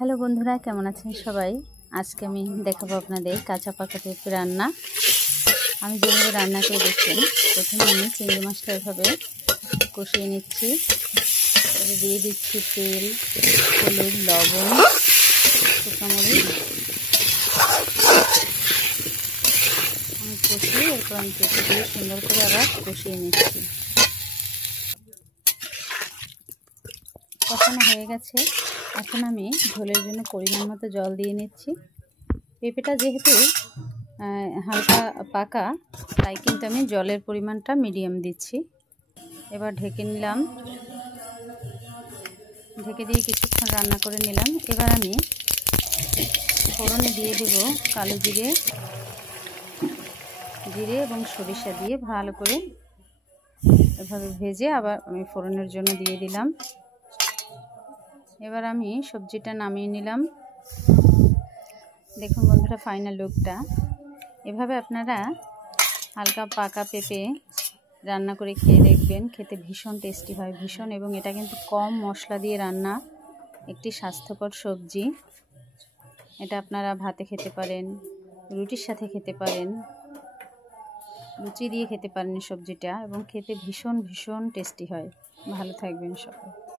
Hello বন্ধুরা, কেমন আছেন সবাই? আজকে আমি দেখাবো আপনাদের কাঁচা পাকা পেঁপে রান্না। আমি যেভাবে রান্না করে দেখছেন, প্রথমে আমি চিংড়ি মাছটা এভাবে কষিয়ে নিচ্ছি। এবার দিয়ে দিচ্ছি তেল, হলুদ, লবণ, শুকনো মরিচ। আমি কষিয়ে এরপর আমি পেঁপে দিয়ে সুন্দর করে আবার কষিয়ে নিচ্ছি। কষানো হয়ে গেছে, এখন আমি ঝোলের জন্য পরিমাণ মতো জল দিয়ে নিচ্ছি। পেঁপেটা যেহেতু হালকা পাকা, তাই কিন্তু আমি জলের পরিমাণটা মিডিয়াম দিচ্ছি। এবার ঢেকে নিলাম, ঢেকে দিয়ে কিছুক্ষণ রান্না করে নিলাম। এবার আমি ফোড়নে দিয়ে দেব কালো জিরে এবং সরিষা দিয়ে ভালো করে এভাবে ভেজে আবার আমি ফোড়নের জন্য দিয়ে দিলাম। এবার আমি সবজিটা নামিয়ে নিলাম। দেখুন বন্ধুরা, ফাইনাল লুকটা। এভাবে আপনারা হালকা পাকা পেঁপে রান্না করে খেয়ে দেখবেন, খেতে ভীষণ টেস্টি হয়, ভীষণ। এবং এটা কিন্তু কম মশলা দিয়ে রান্না একটি স্বাস্থ্যকর সবজি। এটা আপনারা ভাতে খেতে পারেন, রুটির সাথে খেতে পারেন, লুচি দিয়ে খেতে পারেন সবজিটা, এবং খেতে ভীষণ টেস্টি হয়। ভালো থাকবেন সবাই।